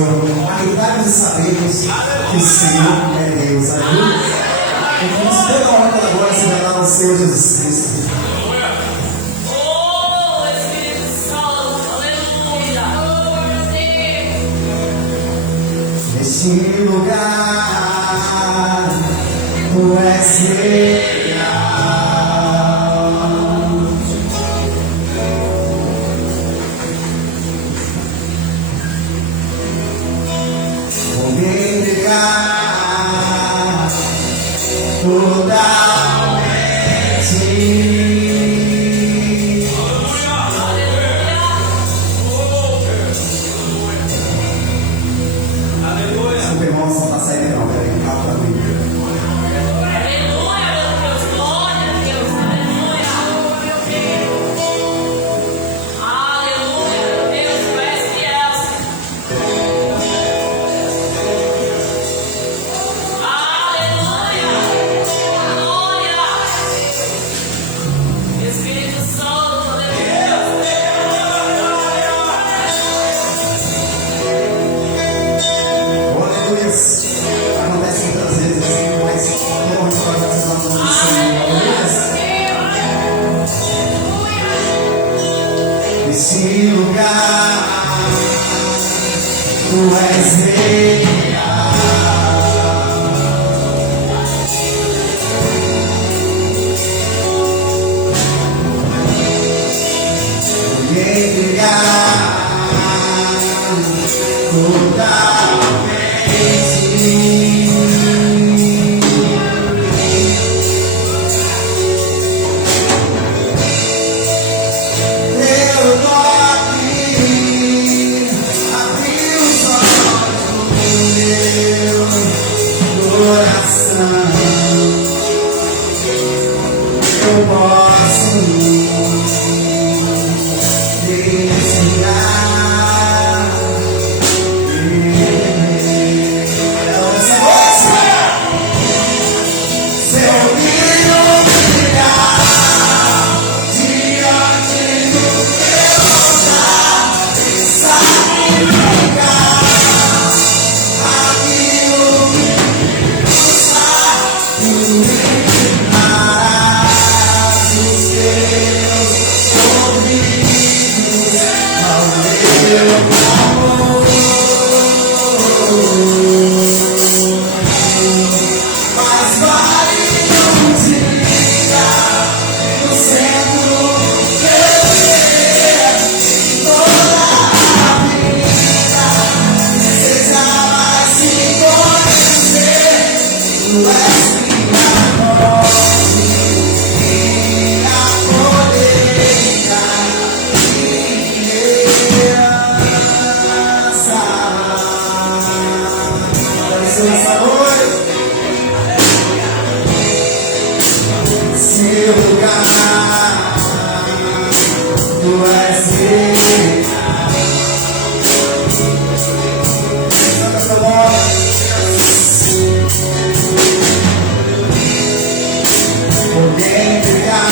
Senhor. Acreditarmos e sabemos que o Senhor é Deus. Aleluia. Então, toda a hora da glória se revelar ao Senhor Jesus Cristo. Neste lugar, tu és real. Vou me entregar totalmente. Acontece muitas vezes assim, mas como a gente pode precisar do nome do Senhor? Nesse lugar, tu és real. Vou me entregar seu lugar, tu és real. Santa essa voz. Vou me entregar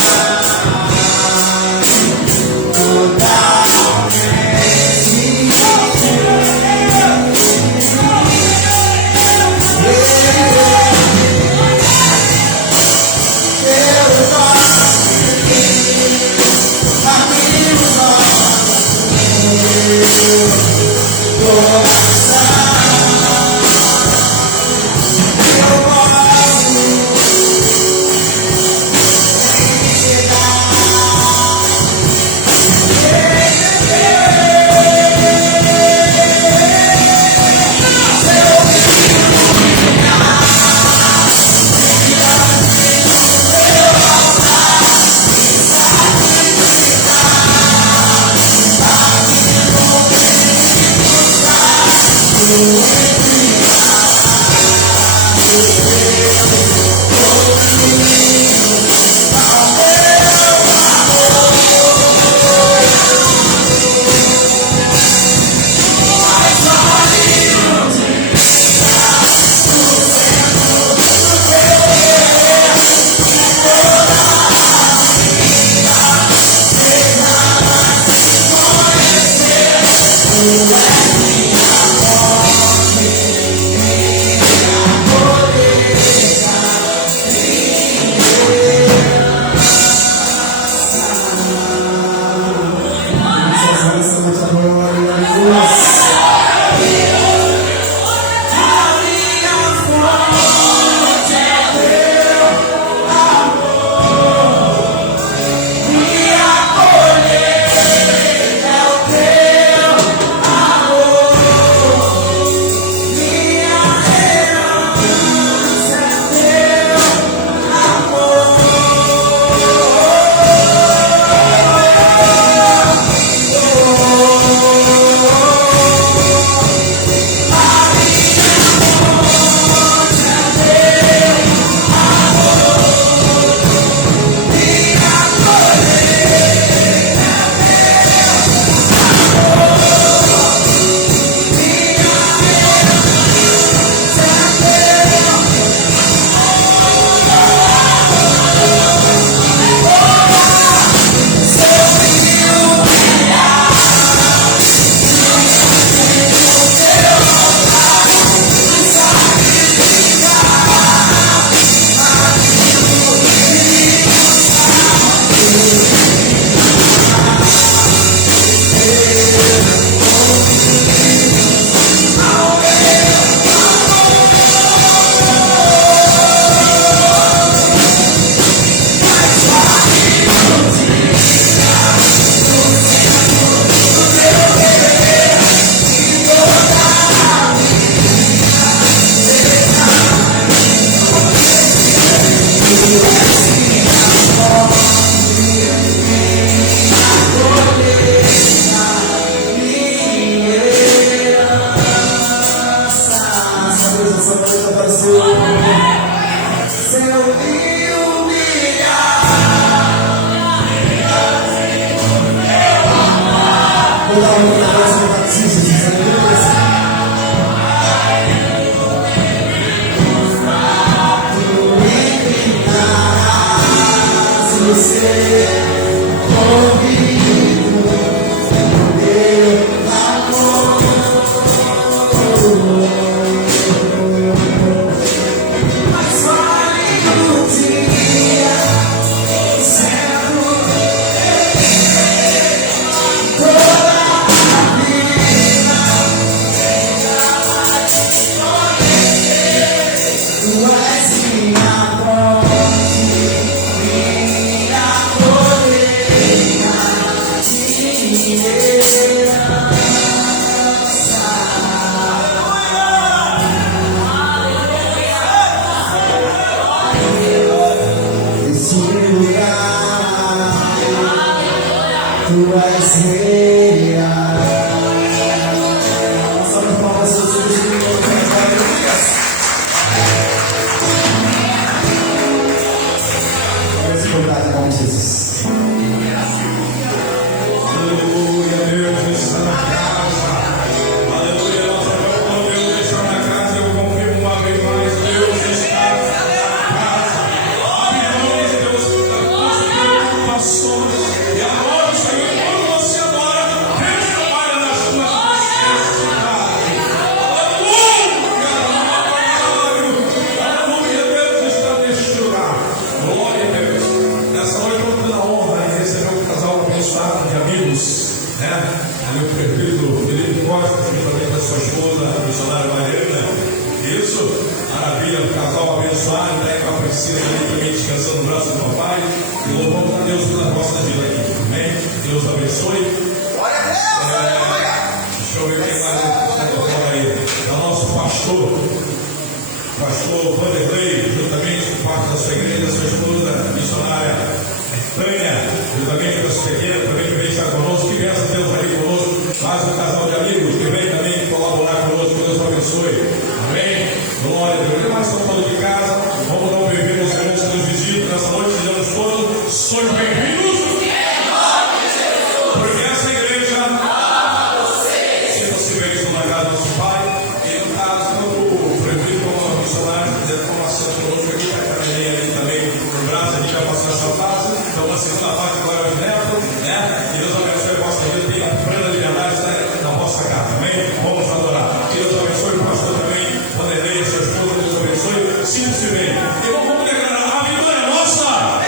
Sinta-se bem. E vamos declarar: a vitória é nossa.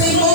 Senhor.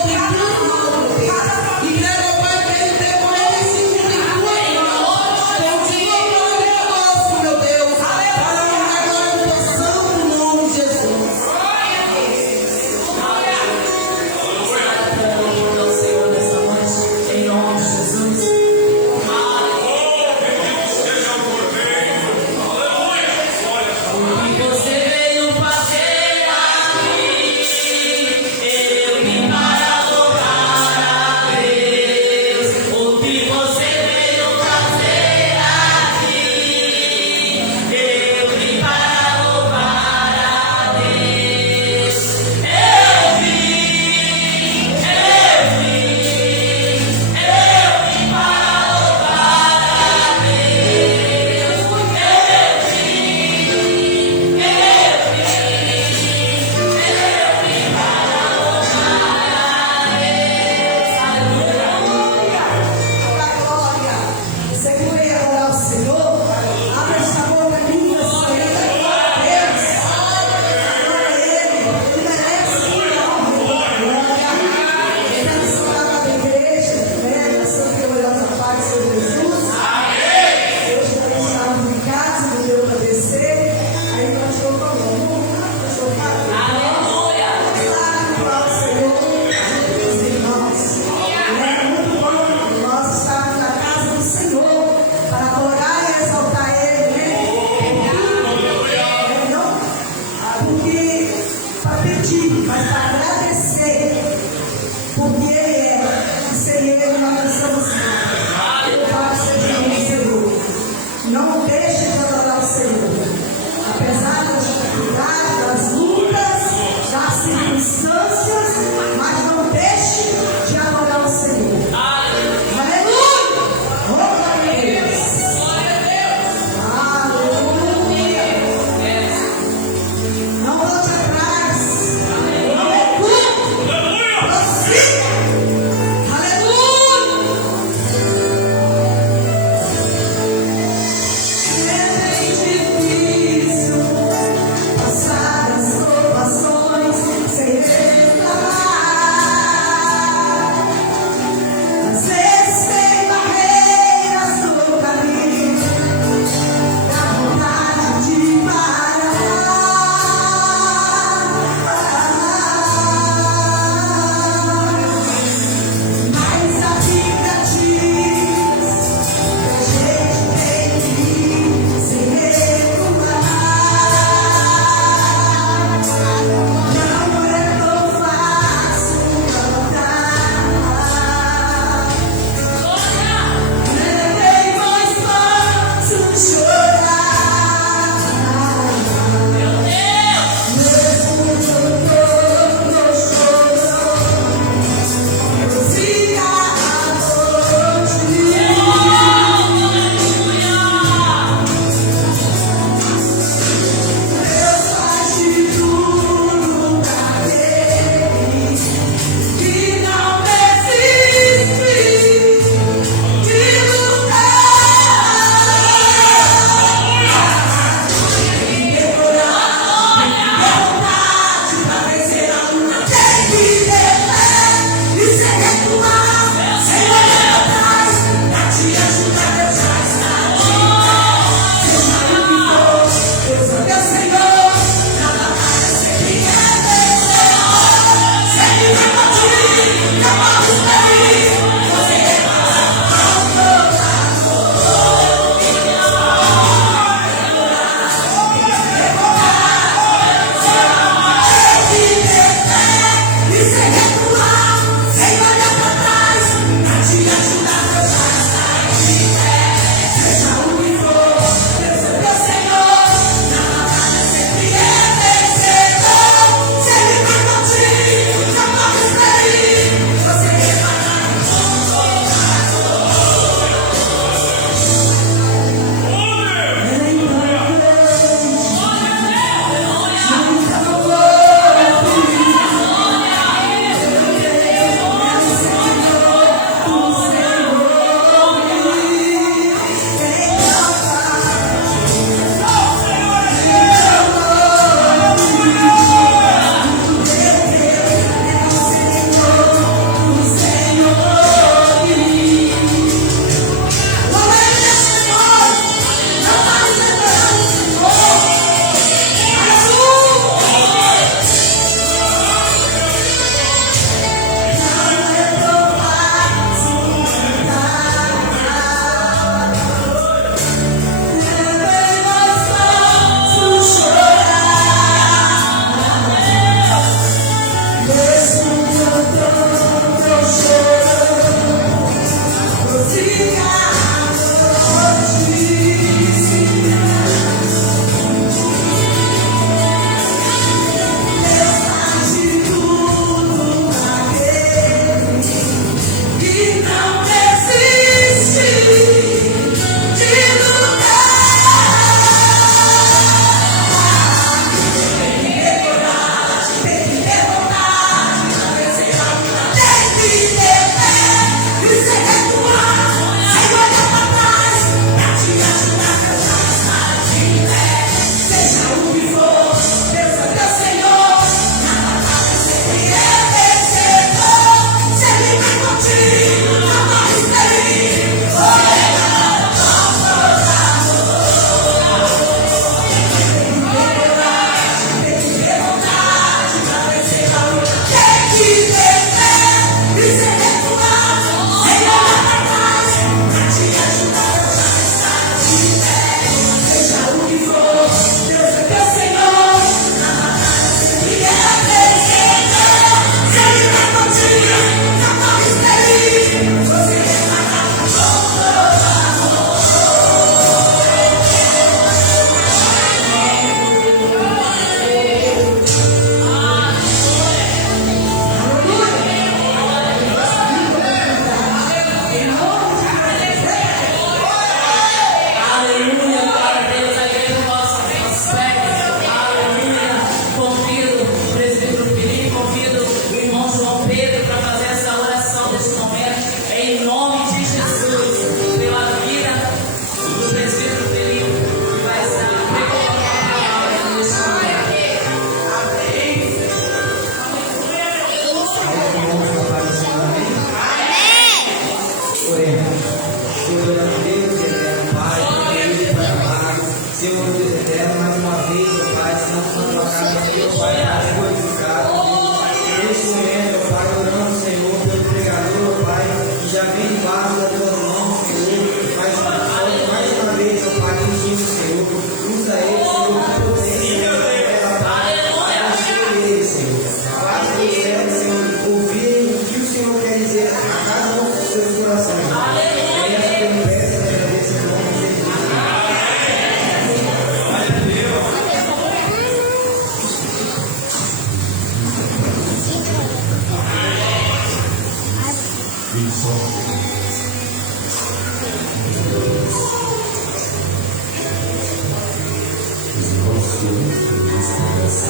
presença.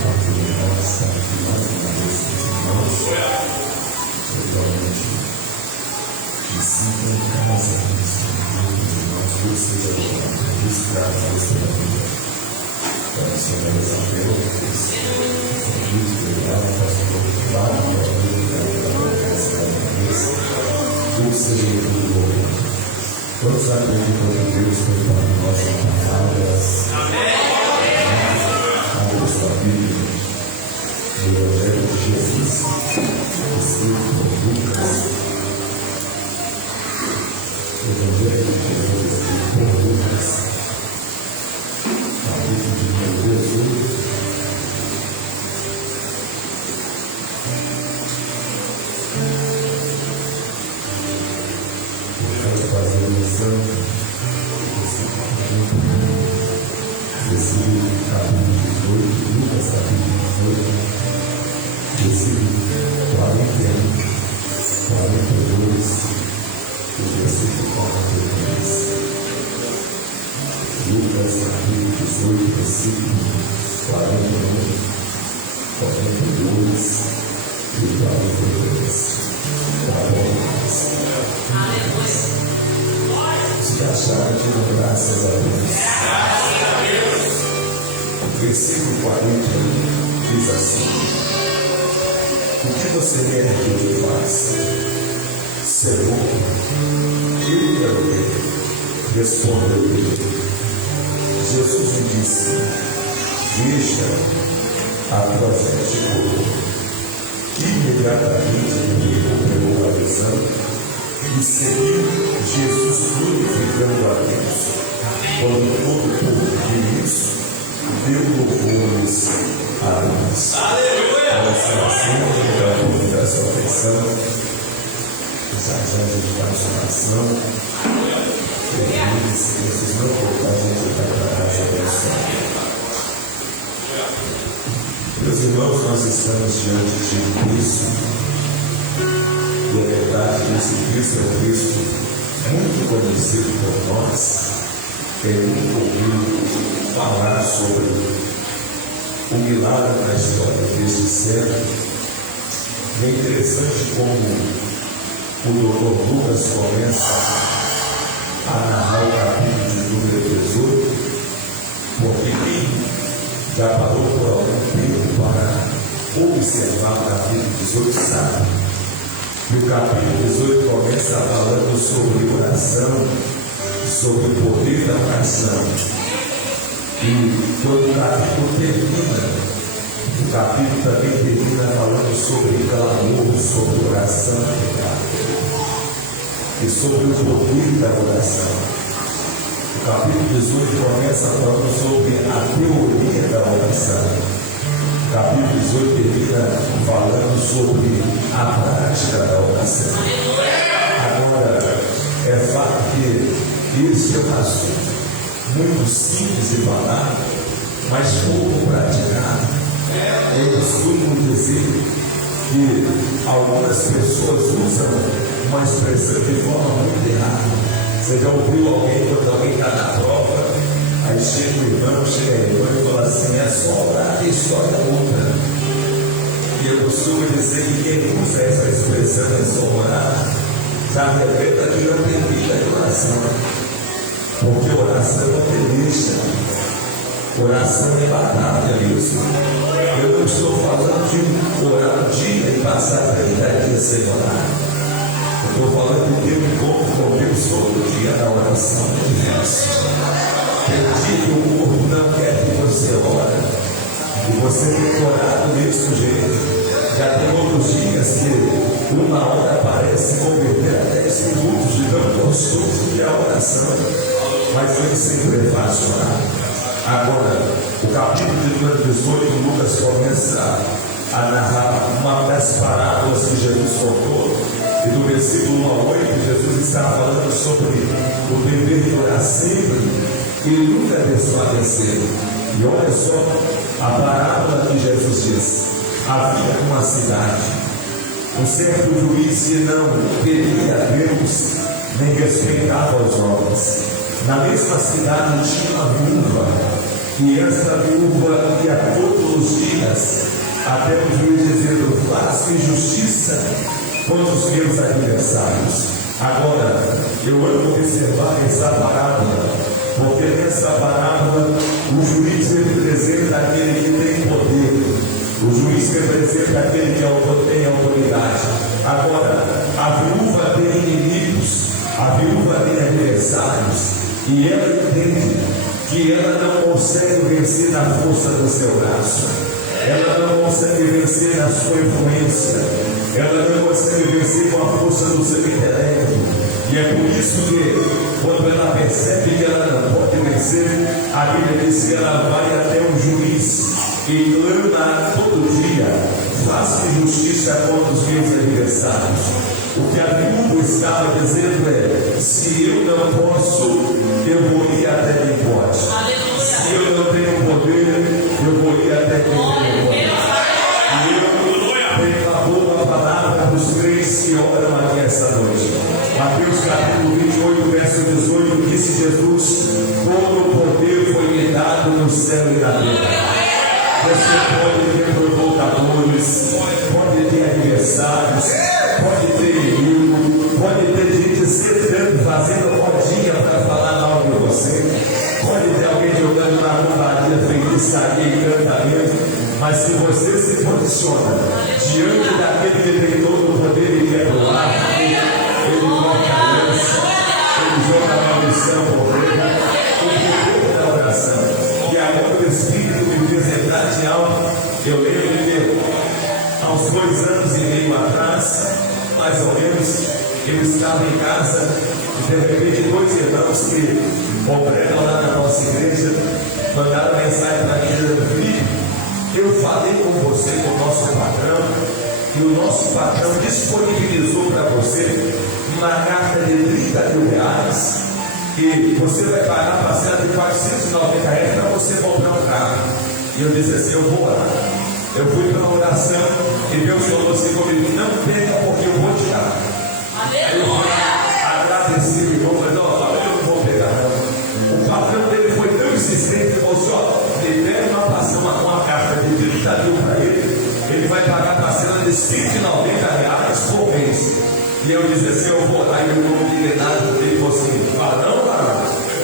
Está aqui mais uma vez com os irmãos. Realmente, que sintam em casa nisso, os irmãos, Deus seja registrado nessa vida. Para o Senhor Isabel, muito obrigado, pastor Flávio, Deus seja muito todos acreditam que Deus foi para nós palavras. A sua Bíblia, no Evangelho de Jesus, escrito por Lucas. Evangelho de Jesus, escrito por Lucas, capítulo de número 18. Fazer a lição desse capítulo 18, Lucas capítulo 18, versículo 41, 42, e versículo 43. Lucas capítulo 18, versículo 41, 42 e 43. Se acharam, digam graças a Deus. O versículo 40 diz assim: o que você quer que eu te faça? Senhor, ele quer ver. Respondeu-lhe. Jesus lhe disse: deixa a tua veste cor. Imediatamente ele recuperou a visão e seguiu Jesus glorificando a Deus. Quando todo o povo viu isso, deu louvores a Deus. Aleluia! A oração da sua atenção, os agentes de transformação, se vocês não colocar a gente vai para a casa abençoada. Meus irmãos, nós estamos diante de Cristo, e é verdade que esse Cristo é um Cristo muito conhecido por nós. Muito ouvido falar sobre o milagre na história deste século. E é interessante como o Dr. Lucas começa a narrar o capítulo de número 18, porque quem já parou por algum tempo para observar o capítulo 18 sabe que o capítulo 18 começa falando sobre oração, sobre o poder da oração. E quando o capítulo termina, o capítulo também termina falando sobre clamor, sobre oração e sobre o poder da oração. O capítulo 18 começa falando sobre a teoria da oração. O capítulo 18 termina falando sobre a prática da oração. Agora, é fato que este é um assunto muito simples de falar, mas pouco praticado. Eu costumo dizer que algumas pessoas usam uma expressão de forma muito errada. Você já ouviu alguém, quando alguém está na prova, aí chega o irmão, chega a irmã e fala assim: é só orar que a história muda. E eu costumo dizer que quem usa essa expressão é só orar, já revela que não tem vida de oração. Porque oração é peleja, oração é batalha mesmo. Eu não estou falando de orar um dia e passar 30 dias sem orar. Eu estou falando de ter um encontro com Deus todo dia na oração de Deus. Tem dia que o corpo não quer que você ore, e você tem que orar do mesmo jeito. Já tem outros dias que uma hora parece converter a 10 minutos de tão gostoso que é a oração, mas nem sempre é fácil orar. Agora, o capítulo de número 18, Lucas começa a narrar uma das parábolas que Jesus contou. E do versículo 1 a 8, Jesus está falando sobre o dever de orar sempre e nunca desfalecer. E olha só a parábola que Jesus diz: havia uma cidade, um certo juiz que não temia a Deus, nem respeitava os homens. Na mesma cidade tinha uma viúva E essa viúva ia todos os dias até o juiz dizendo: faz-me justiça contra os meus adversários. Agora, eu amo observar essa parábola, porque nessa parábola o juiz representa aquele que tem poder, o juiz representa aquele que tem autoridade. Agora, a viúva tem inimigos, a viúva tem adversários, e ela entende que ela não consegue vencer na força do seu braço, ela não consegue vencer na sua influência, ela não consegue vencer com a força do seu intelecto. E é por isso que, quando ela percebe que ela não pode vencer, a Bíblia diz que ela vai até um juiz e clama todo dia: faça justiça contra os meus adversários. O que a viúva estava dizendo é: se eu não posso, eu vou ir até quem pode. Se eu não tenho poder, eu vou ir até quem tem poder. E eu tenho a palavra para os crentes que oram aqui essa noite. Mateus capítulo 28, verso 18, disse Jesus: todo o poder foi me dado no céu e na terra. Você pode ter provocadores, pode ter adversários, pode ter inimigo, pode ter gente sentando, fazendo rodinha para falar mal de você, pode ter alguém jogando na roubaria, feitiçaria e encantamento. Mas se você se posiciona diante daquele que tem todo o poder e quer doar, ele corta a lança, ele joga a maldição por ele, o poder da oração. E agora o Espírito me fez entrar de alma. Eu lembro que aos 2 anos e meio atrás, mais ou menos, eu estava em casa e de repente 2 irmãos que congregam lá na nossa igreja mandaram mensagem para mim dizendo: Felipe, eu falei com você, com o nosso patrão, e o nosso patrão disponibilizou para você uma carta de R$30.000 que você vai pagar parcela de R$490 para você comprar um carro. E eu disse assim: eu vou lá. Eu fui para a oração e Deus falou assim comigo: não pega porque eu vou te dar. Aí eu agradeci o irmão, falei: não, eu não vou pegar não. O patrão dele foi tão insistente que falou assim: ó, libera uma carta de R$30.000 para ele vai pagar a parcela de R$190 por mês. E eu disse assim: eu vou lá. E o irmão de Renato ele falou assim: fala, não, cara,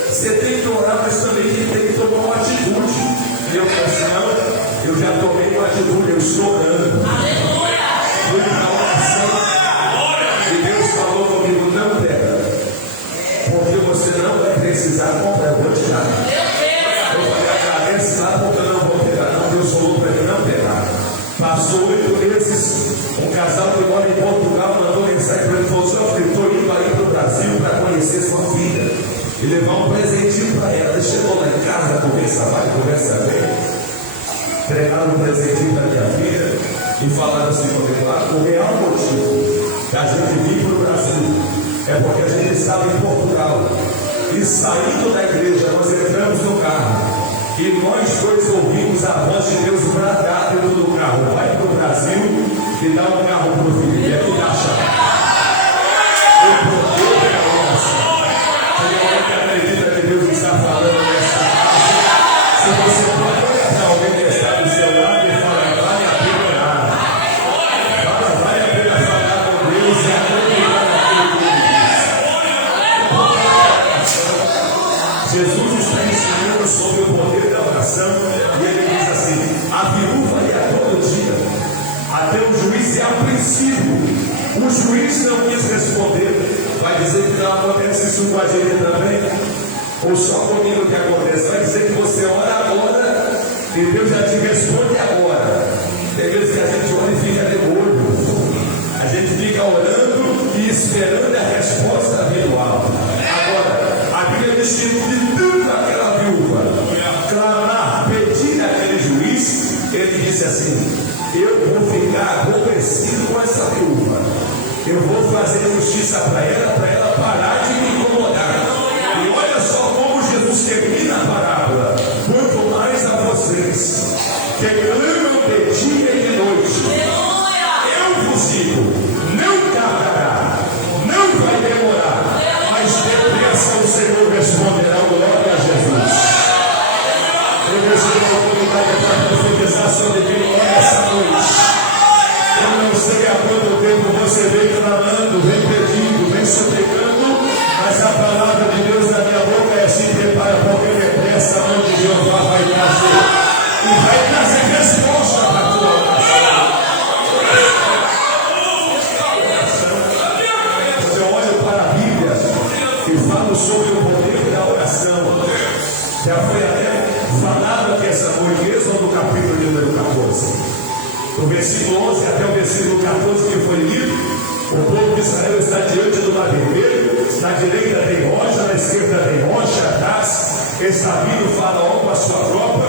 você tem que orar, mas também tem que tomar uma atitude. E eu falei assim: não, eu já tomei uma atitude, eu estou orando. Aleluia! Fui na oração e Deus falou comigo: não pega, porque você não vai precisar comprar, eu vou te dar. Eu falei: agradece lá porque eu não vou pegar. Não, Deus falou para mim não pegar. Passou 8 meses, um casal que mora em Portugal mandou mensagem para ele e falou: eu estou indo aí para o Brasil para conhecer sua filha e levar um presentinho para ela. Ele chegou lá em casa, conversa vai, conversa vem. Entregaram um presentinho para minha filha e falaram assim comigo: o real motivo que a gente vir para o Brasil é porque a gente estava em Portugal e saindo da igreja nós entramos no carro e nós 2 ouvimos a voz de Deus bradar dentro do carro: vai para o Brasil e dá um carro para o filho. E aqui dá a chave. O poder da oração. Você que acredita que Deus está falando nessa casa, se você pode olhar para alguém que está do seu lado e falar: vale a pena orar, vale a pena falar com Deus e acreditar naquilo que Ele diz. Jesus está ensinando sobre o poder da oração e ele diz assim: a viúva ia todo dia até o juiz, e a princípio o juiz não quis responder. Vai dizer que não acontece isso com a gente também? Ou só comigo que acontece? Vai dizer que você ora agora e Deus já te responde agora. Tem vezes que a gente ora e fica de olho, a gente fica orando e esperando a resposta vir do alto. Agora, a Bíblia diz que de tanto aquela viúva clamar, pedir àquele juiz, ele disse assim: eu vou ficar aborrecido com essa viúva, eu vou fazer justiça para ela parar de me incomodar. E olha só como Jesus termina a parábola: quanto mais a vocês que clamam de dia e de noite, eu vos digo, não tardará, não vai demorar, mas depressa o Senhor responderá. Glória a Jesus. Eu derramar sobre mim essa noite. Eu não sei há quanto tempo você vem clamando, vem pedindo, vem suplicando, mas a palavra de Deus na minha boca é: se prepara, porque depressa onde Deus vai trazer. E vai trazer resposta para a tua oração. Quando eu olho para a Bíblia e falo sobre o poder da oração, já foi até falado aqui essa noite, Êxodo capítulo número 14. Do versículo 11 até o versículo 14 que foi lido, o povo de Israel está diante do mar vermelho, na direita tem rocha, na esquerda tem rocha, atrás está vindo o faraó com a sua tropa.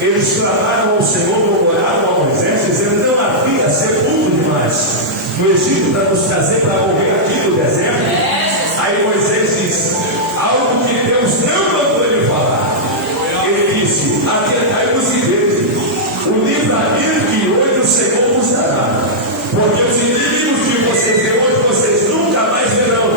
Eles clamaram ao Senhor, murmuraram a Moisés, dizendo: não havia sepulcro demais no Egito para nos trazer para morrer aqui no deserto. Aí Moisés disse algo que Deus não mandou ele falar. Ele disse: atentai-vos e vede o livramento que hoje o Senhor vos dará, porque os inimigos que vocês veem hoje, vocês nunca mais verão,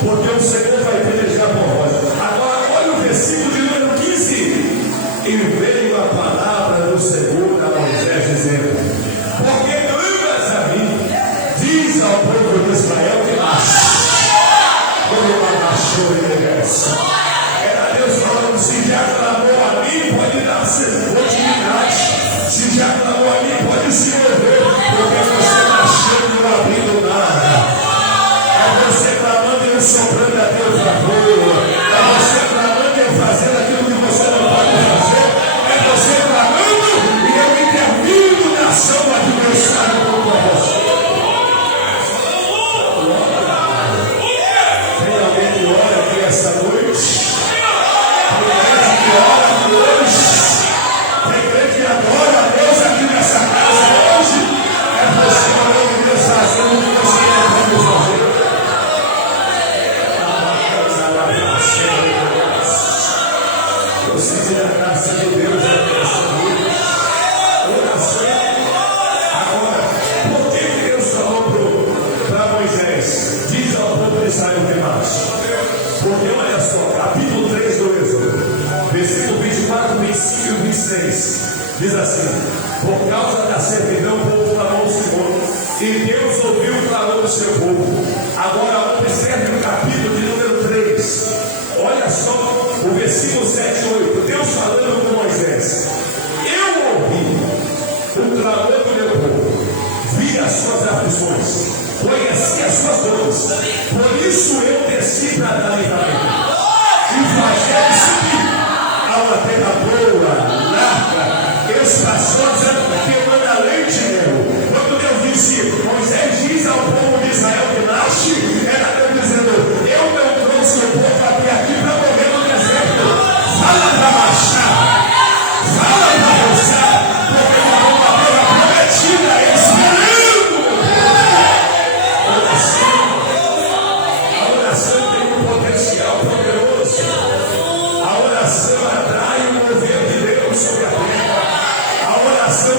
porque o Senhor vai pelejar por vós. Agora olha o versículo de número 15. E veio a palavra do Senhor a Moisés, dizendo: porque clamas a mim, diz ao povo de Israel que era Deus falando: se já clamou a mim, pode dar continuidade. Se já clamou a mim, pode se mover, porque você está achando e abrindo nada. É você clamando e eu soprando a teu favor. É você clamando e eu fazendo aquilo que você não pode fazer. É você clamando e eu intervindo na ação do adversário contra você. Tem alguém que ora aqui essa noite? Tem gente que ora aqui hoje? Tem gente que adora a Deus aqui nessa casa hoje? É você orando e Deus fazendo o que você deve fazer. Eu sinto a graça de Deus nessa noite. Oração. Agora, por que Deus falou para Moisés: diz ao povo de Israel que mais? Porque olha só, capítulo 3 do Êxodo, versículo 24, 25 e 26, diz assim: por causa da servidão, o povo clamou ao Senhor, e Deus ouviu o clamor do seu povo. Agora observe o capítulo de número 3, olha só o versículo 7 e 8, Deus falando com Moisés: eu ouvi o clamor do meu povo, vi as suas aflições, conheci as suas dores, por isso eu desci para dar livramento e fazer subir a uma terra boa, larga, espaçosa, que manda leite e mel. Quando Deus disse: Moisés diz ao povo de Israel que nasce, era Deus dizendo: eu não trouxe o povo até aqui para morrer no deserto. Fala para marchar, fala para avançar, porque eu vou uma terra prometida, esperando. A oração tem um potencial poderoso. A oração atrai o mover de Deus sobre a terra. A oração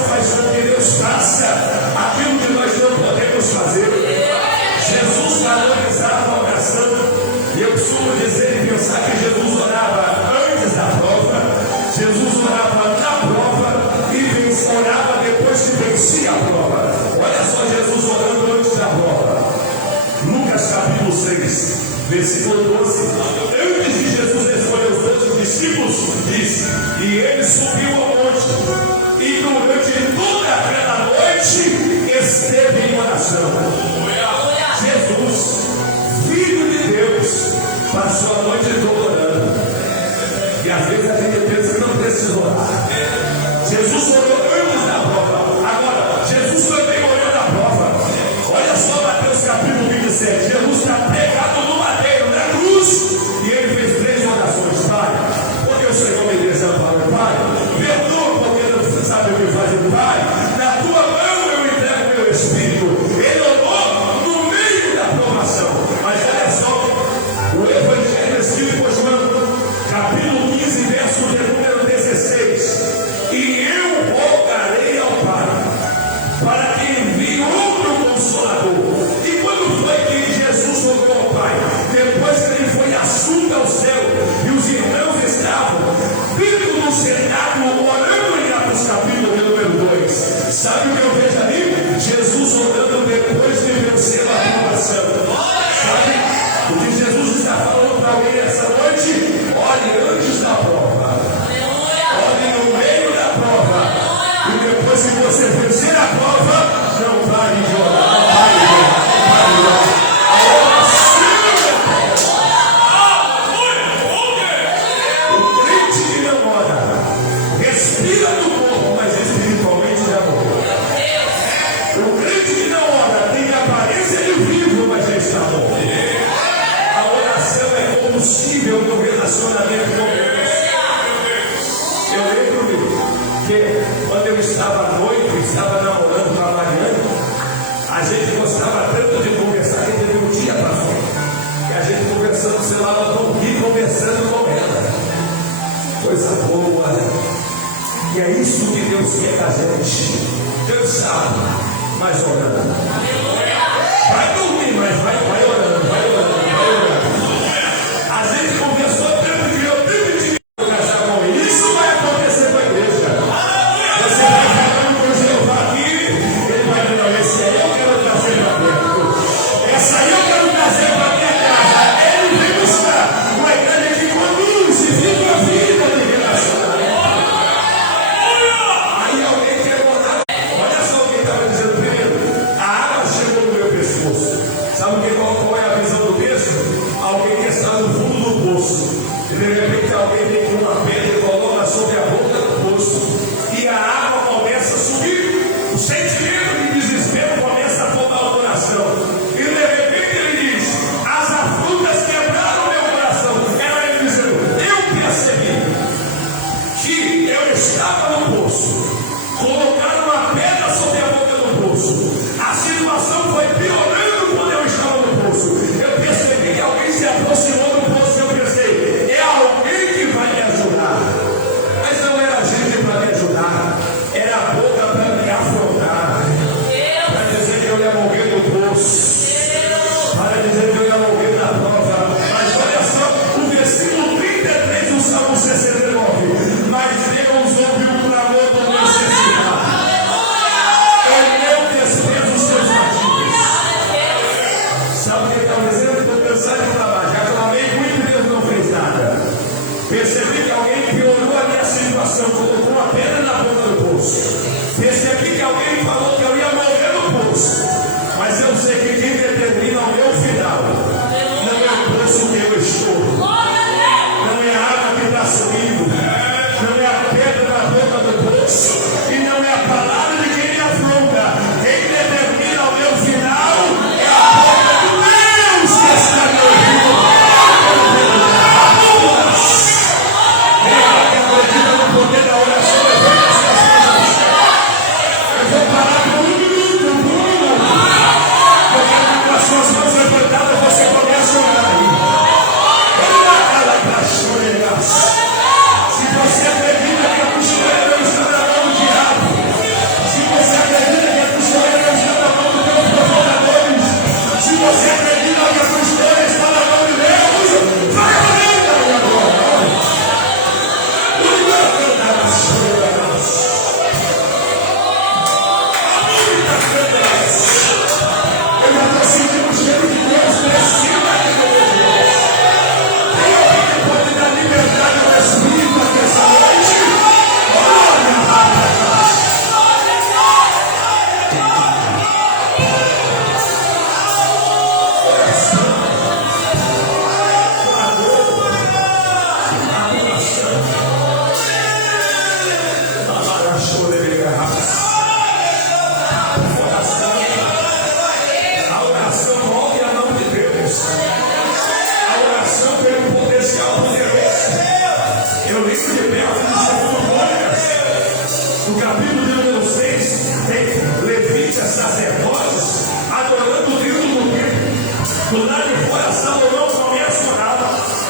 relacionamento com Deus. Eu lembro que quando eu estava noivo, estava namorando com a Mariana, a gente gostava tanto de conversar que teve um dia para fora. E a gente conversando, sei lá, nós vamos rir conversando com ela. Coisa boa, né? E é isso que Deus quer da gente. Cansado, mas orando. Vai dormir, mas vai orando, vai orando, vai orando. A gente conversou tanto que eu tive de casar com ele. Isso vai acontecer com a igreja. Você vai falando com o Jeová aqui, ele vai dizer, esse aí eu quero trazer para dentro. Essa aí eu quero trazer para minha casa. Ele vem buscar uma igreja que conduz e vive a vida de relacionamento. Aí alguém quer orar. Olha só o que estava dizendo primeiro. A água chegou no meu pescoço. Sabe qual é a visão do texto? Alguém que está no fundo do poço. E de repente alguém vem com uma pedra e coloca sobre a boca do poço. E a água começa a subir. O sentimento de desespero começa a tomar o coração. E de repente ele diz: as afrontas quebraram meu coração. Era ele dizendo: eu percebi que eu estava no poço. Colocaram uma pedra sobre a boca do poço. A situação foi piorando quando eu estava no poço. Eu percebi que alguém se aproximou do poço. Eu pensei: é alguém que vai me ajudar. Mas não era gente para me ajudar. Era a boca para me afrontar. Para dizer que eu ia morrer no poço. Para dizer que eu ia morrer na prova. Mas olha só o versículo 33 do Salmo 69. Mas Deus ouve o clamor do necessitado. Eu desprezo os seus latidos. Sabe o que está dizendo? Estou cansado de clamar. Já clamei muito e Deus não fez nada. Percebi que alguém piorou a minha situação, colocou uma pedra na boca do poço. Percebi que alguém falou que eu ia morrer no poço. Mas eu sei que quem determina o meu final não é o poço que eu estou. Não é a água que está subindo. Não é a pedra na boca do poço. E não é a palavra de quem me afronta. Quem determina o meu final é a boca do Deus que está me ouvindo. Quem acredita no poder da oração, levanta as mãos. Eu vou parar por um minuto, porque com as suas mãos levantadas você começa a orar aí. Se você acredita que a costureira não está na mão do diabo, se você acredita que a costureira não está na mão dos teus provocadores, se você acredita que a costureira está na mão de Deus, vai orando aí agora. Eu já estou sentindo o cheiro de Deus descendo aqui no meu Deus. Tem alguém que pode dar liberdade ao Espírito aqui essa noite? Olha, rapaz! A oração move a mão de Deus. A oração tem um potencial poderoso. Eu lembro de perto de segundo Crônicas, no capítulo de número 6, tem levitas, sacerdotes, adorando o Deus no templo. Do lado de fora, Salomão começa a orar.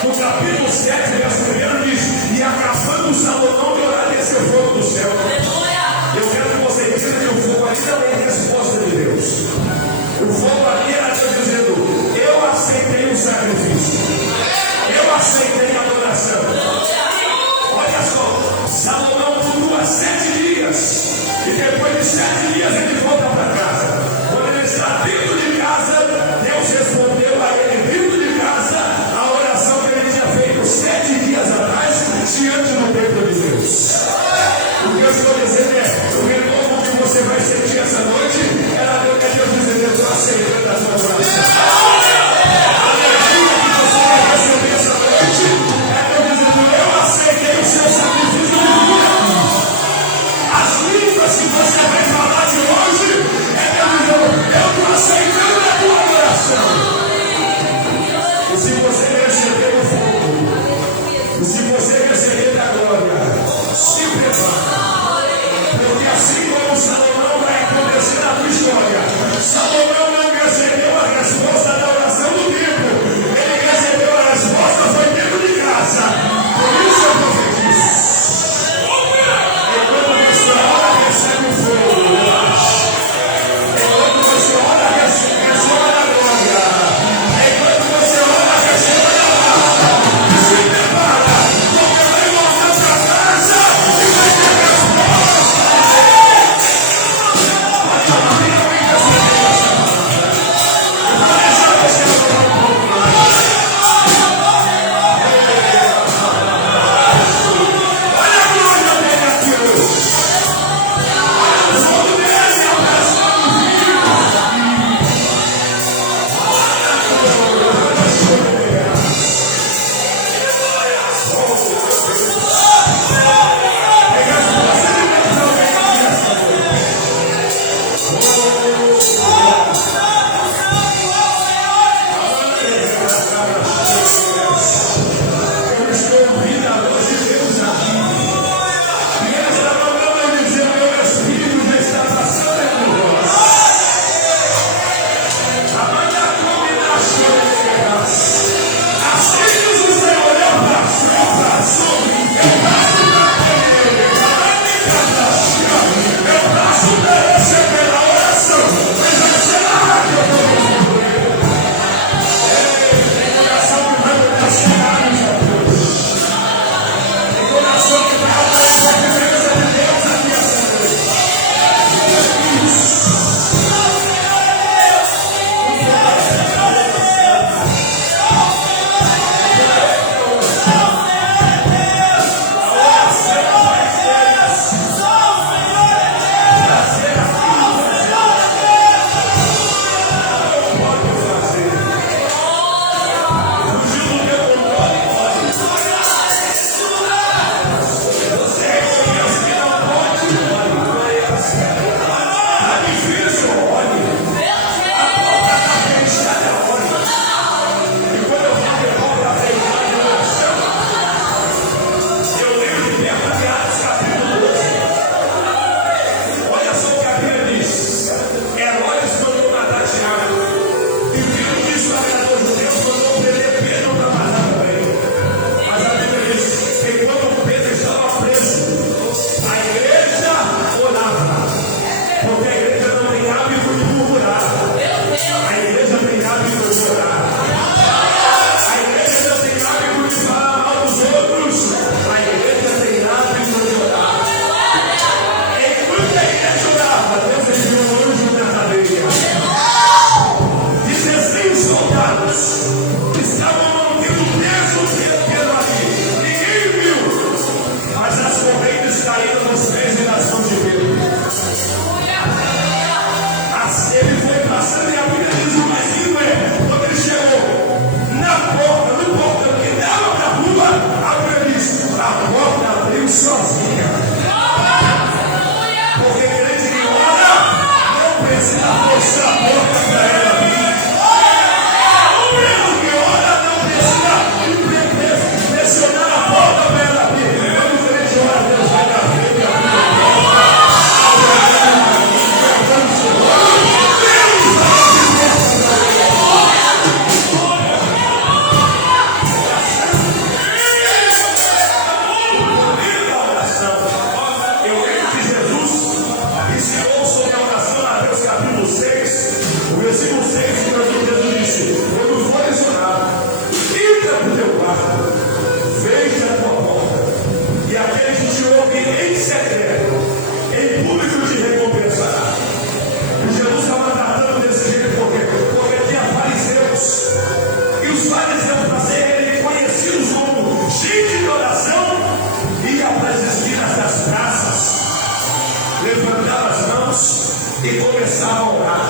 No capítulo 7, verso 1 diz: e acabando Salomão de orar, desceu fogo do céu. Eu quero que você entenda que o fogo ali não é resposta de Deus. O fogo ali era Deus dizendo: eu aceitei o sacrifício. Eu aceitei a adoração. Olha só, Salomão cultua 7 dias. E depois de 7 dias ele volta para casa. Quando ele está dentro de casa, Deus respondeu a ele dentro de casa a oração que ele tinha feito 7 dias atrás, diante do templo de Deus. O que eu estou dizendo é: o renovo que você vai sentir essa noite era Deus dizendo: eu estou aceitando a sua oração. A energia que você vai receber essa noite é Deus dizendo: eu aceitei o seu sacrifício de vida. As línguas que você vai falar de hoje é Deus dizendo: eu estou aceitando a tua oração. E se você receber o fogo, Se você receber da glória, se prepara. Porque assim como Salomão vai acontecer na tua história. Salomão não recebeu a resposta da oração do tempo. Ele recebeu a resposta, foi dentro de casa. Por isso eu profetizo. Enquanto você ora, recebe o fogo. Enquanto você ora, recebe a glória. Enquanto você ora, recebe a glória. Se prepara, porque vai voltar para casa e vai ter resposta. E começava a orar.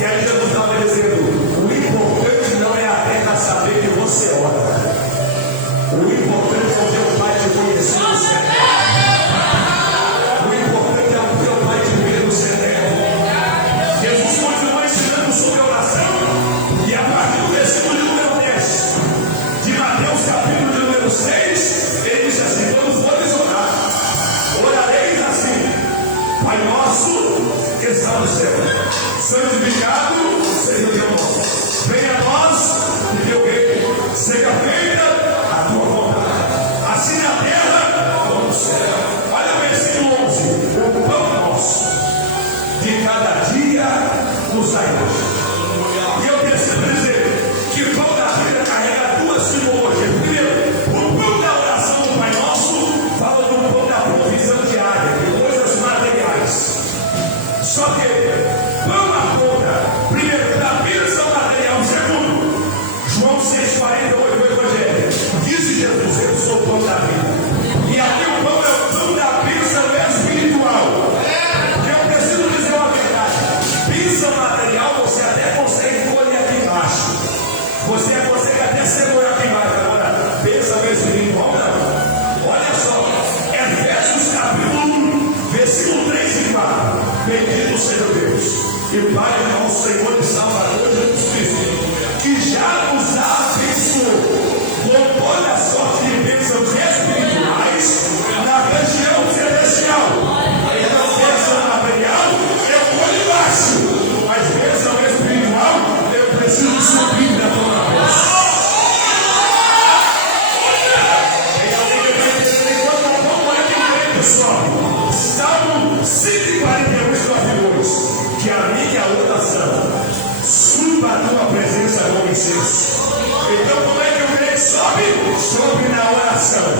E aí Jesus estava dizendo: o importante não é apenas saber que você ora. O importante é o teu Pai te conhecer no secreto. O importante é o teu Pai te ver no secreto. Jesus continuou ensinando sobre oração. E a partir do versículo de número 10 de Mateus, capítulo de número 6. e Pai, nosso Senhor e Salvador Jesus Cristo, que já nos abençoou com toda a sorte de bênçãos espirituais na região celestial. Ele não bênção material, eu vou embaixo, mas bênção espiritual, eu preciso subir na tua cabeça. Salmo 142, que a minha oração suba a tua presença com incenso. Então, como é que o crente sobe? Sobe na oração.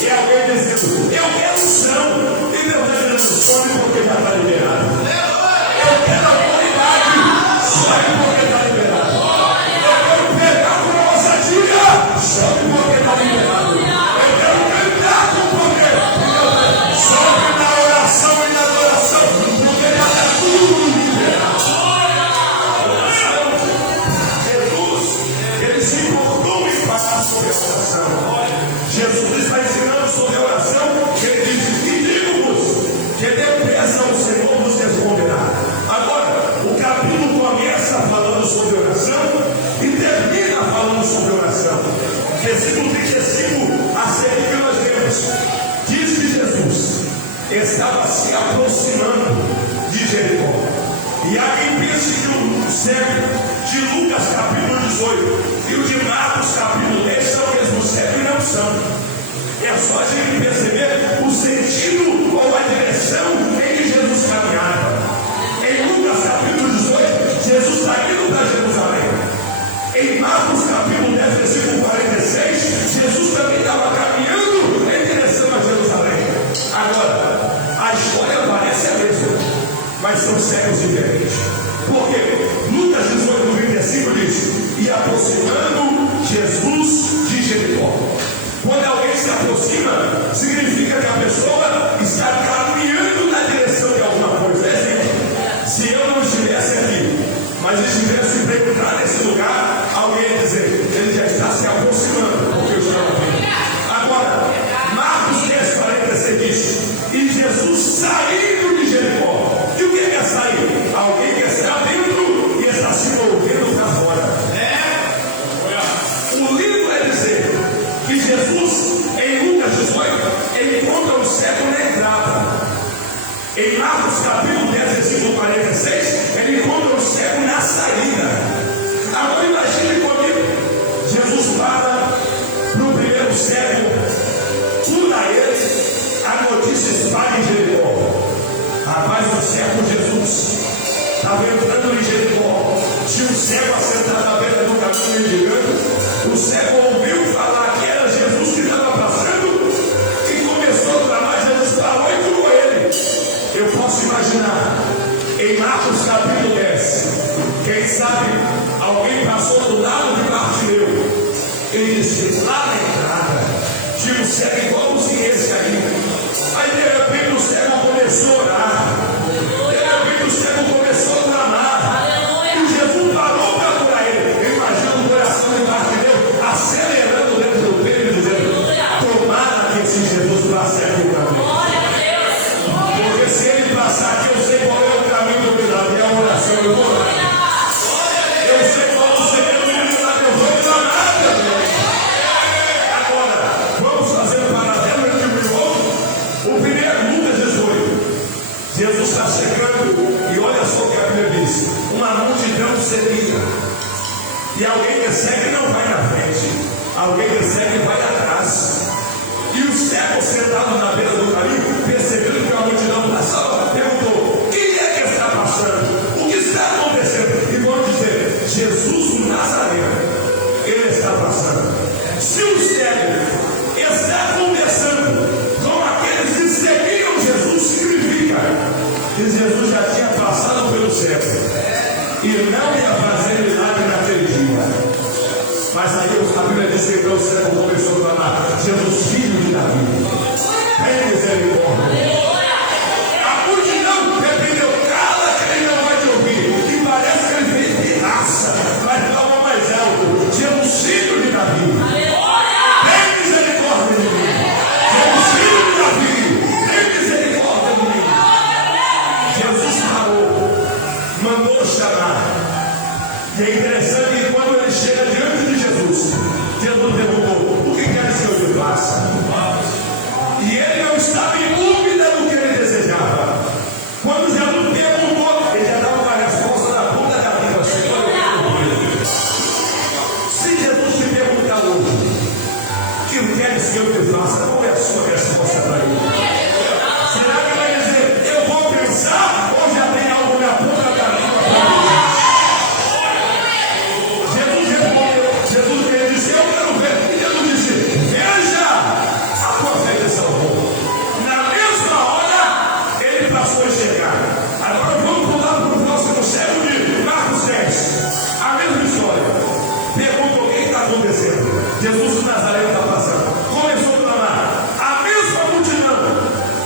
E alguém dizendo, eu quero unção. E Deus está dizendo, sobe porque já está liberado. Eu quero autoridade. Sobe porque está liberado. Eu quero pegar com ousadia. Sobe porque está liberado. Eu quero cantar com poder. Sobe na oração e na adoração, porque já está tudo liberado. Jesus, ele se importou em falar sobre a oração. Jesus está ensinando sobre a oração, ele diz, e digo-vos, que depressa o Senhor vos responderá. Agora, o capítulo começa falando sobre oração e termina falando sobre oração. Versículo 35, a seguir que nós vemos. Diz que Jesus estava se aproximando de Jericó. E alguém pensa que o cego de Lucas capítulo 18 e o de Marcos capítulo 10 são o mesmo cego e não são. É só a gente perceber o sentido ou a direção em que Jesus caminhava. Em Lucas capítulo 18, Jesus está indo para Jerusalém. Em Marcos capítulo 10, versículo 46, Jesus também estava caminhando em direção a Jerusalém. Agora, a história parece a mesma, mas são cegos diferentes. Por quê? Lucas 18, 35 diz, e aproximando Jesus de Jericó. Quando alguém se aproxima, significa que a pessoa está caminhando na direção de alguma coisa. É assim, se eu não estivesse aqui, mas estivesse para entrar nesse lugar, alguém ia dizer, ele já está se aproximando, porque eu estou aqui. Agora, Marcos 10, 46 diz, e Jesus saindo de Jericó. E o que é sair? Alguém que está dentro e está se movendo para fora. O livro é dizer que Jesus, em Lucas 18, encontra o cego na entrada. Em Marcos capítulo 10, versículo 46, ele encontra o cego na saída. Agora imagine comigo, Jesus para o primeiro cego, cura ele, a notícia espalha em Jericó. Rapaz, o cego Jesus estava entrando em Jericó, tinha um cego assentado à beira do caminho mendigando. O cego ouviu falar que era Jesus que estava passando e começou a clamar. Jesus parou e curou ele. Eu posso imaginar, em Marcos capítulo 10, quem sabe alguém passou do lado de Bartimeu e disse, lá na entrada tinha um cego igualzinho esse aí. Aí de repente o cego começou a orar, de repente o cego começou a clamar, e Jesus parou para curar ele. Eu imagino o coração de Bartimeu acelerando dentro do peito, dizendo, tomara que esse Jesus passe aqui para mim. Porque se ele passar aqui, eu sei qual é o caminho do milagre, é a oração, eu vou orar. Eu sei qual é o segredo do milagre, eu vou clamar também. Agora, vamos fazer um paralelo entre o outro. O primeiro, Lucas 18. Jesus está chegando e olha só o que a Bíblia diz. Uma multidão seguia. E alguém que segue não vai na frente. Alguém que segue vai atrás. E o cego sentado na beira do caminho, percebendo que a multidão passava, perguntou, quem é que está passando? O que está acontecendo? E vão dizer, Jesus o Nazareno, ele está passando. Se o cego está conversando com aqueles que seguiam Jesus, significa que Jesus já tinha passado pelo cego e não ia fazer milagre naquele dia. Mas aí a Bíblia diz que o cego começou a clamar, Jesus, filho de Davi, tem misericórdia. A multidão repreendeu, cala que ele não vai te ouvir. E parece que ele fez pirraça, mas fala mais alto, Jesus, filho de Davi, tem misericórdia de mim. Jesus, filho de Davi, tem misericórdia de mim. Jesus parou, mandou que eu te faça? Qual é a sua resposta para ele? Será que vai dizer, eu vou pensar, ou já tem algo na ponta da língua para dizer? Jesus respondeu, Jesus disse, eu quero ver. E Jesus disse, veja, a tua fé te salvou. Na mesma hora, ele passou a enxergar. Agora vamos pular para o próximo cego de Marcos 10. A mesma história. Pergunta o que está acontecendo. Jesus de Nazaré está passando. Começou a clamar. A mesma multidão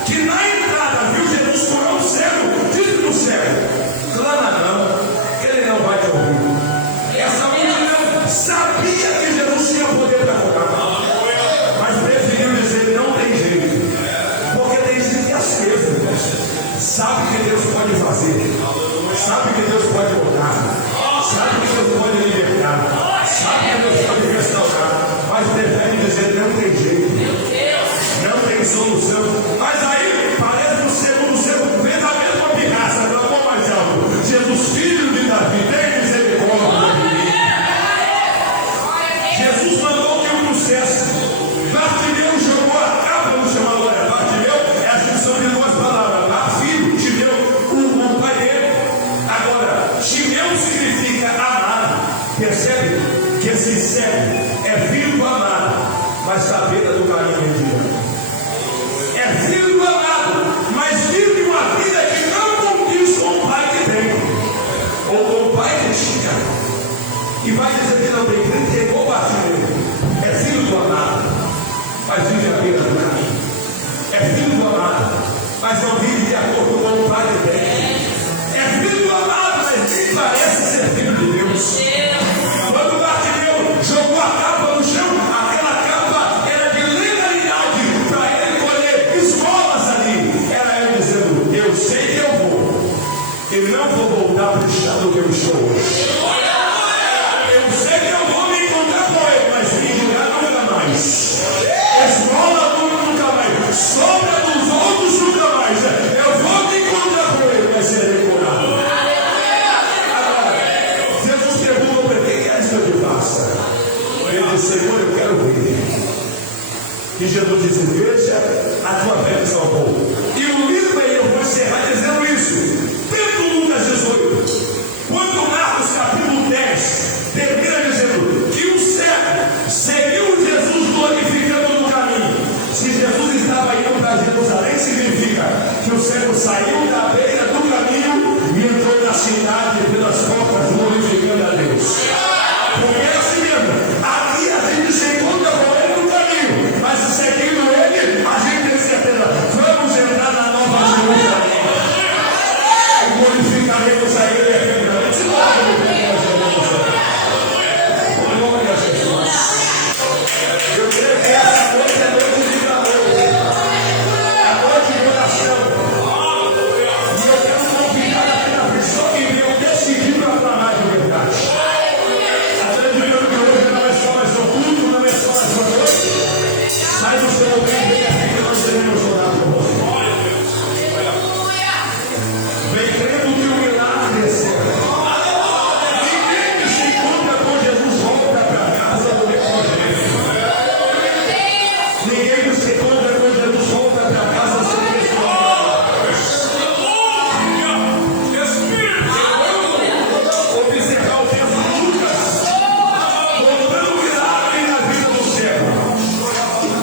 que na entrada viu Jesus curar o cego, disse para o cego, clama não, que ele não vai te ouvir. Essa multidão sabia que Jesus tinha poder para curar, mas preferiu dizer, não tem jeito, porque tem gente que às vezes sabe que Deus pode fazer, sabe que Deus pode mudar, sabe que Deus pode libertar, sabe que Deus pode restaurar, mas prefere dizer, não tem jeito, não tem solução. Mas aí parece que o segundo fez a mesma pirraça, clamou mais alto, Jesus, filho de Davi, tem misericórdia de mim. Jesus mandou que o trouxesse. Bartimeu jogou a capa no chão. Agora, Bartimeu é a junção de duas palavras. Filho, Timeu, o pai dele. Agora, Timeu significa amado. Percebe que esse cego é filho do amado, mas está à beira do caminho mediano. É filho do amado, mas vive uma vida que não condiz com o pai que tem, ou com o pai que tinha. E vai dizer que não tem, entregou o Bartimeu. É filho do amado, mas vive à beira do caminho. É filho do amado, mas não vive de acordo com o pai que tem. É filho do amado, mas nem parece ser filho de Deus. Quando Bartimeu jogou a capa no chão, aquela capa era de legalidade para ele colher esmolas ali. Era ele dizendo, eu sei que eu vou, e não vou voltar para o estado que eu estou hoje. Eu sei que eu vou me encontrar com ele, mas mendigar nunca mais. Esmola nunca mais. Sobra dos outros nunca mais. Eu vou me encontrar com ele, mas serei curado. Agora, Jesus perguntou para quem é isso que eu te faça? Ele disse, Senhor, eu quero ver. E Jesus disse, veja, a tua fé te salvou. E o livro aí eu vou encerrar dizendo isso. Tanto Lucas 18, quanto Marcos capítulo 10, termina dizendo que o cego seguiu Jesus glorificando no caminho. Se Jesus estava indo para Jerusalém, significa que o cego saiu da beira do caminho e entrou na cidade pelas portas glorificando a Deus. Porque é assim mesmo, aqui a gente se encontra com ele no caminho, mas seguindo ele, a gente tem certeza, vamos entrar na Nova Jerusalém e glorificaremos a ele eternamente. Glória a Jesus. Eu creio que essa noite é noite de clamor, é noite de oração. E eu quero convidar aquela pessoa que veio decidido a clamar de verdade. Acreditando que hoje não é só mais um culto, não é só mais uma noite. Sai do seu lugar e vem aqui que nós iremos orar por você. Vem crendo que o milagre é certo. Ninguém que se encontra com Jesus volta para casa do Evangelho. Ninguém que se encontra com Jesus volta para casa sem observar o texto de Lucas, contando o milagre na vida do cego.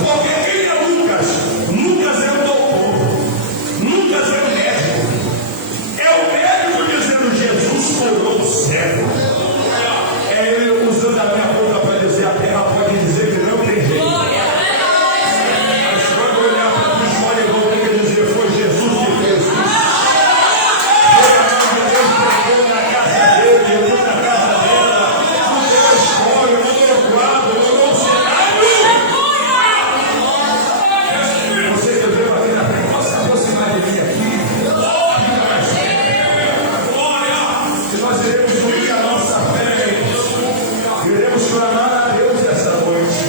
Porque quem é Lucas? Lucas é o doutor. Lucas é o médico. É o médico dizendo Jesus curou o cego. É ele usando a minha boca para dizer, a terra pode dizer que não tem jeito. Mas quando olhar para o história, eu vou ter que dizer, foi Jesus que fez isso. Foi a mão de Deus que pegou na casa dele, entrou na casa dela, mudou a história, mudou o quadro, mudou o cenário. Você que veio aqui na frente, posso se aproximar de mim aqui? Fica mais perto. E nós iremos unir a nossa fé. Iremos clamar a Deus essa noite.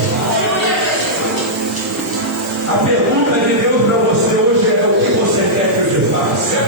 A pergunta de Deus para você hoje é: o que você quer que eu te faça?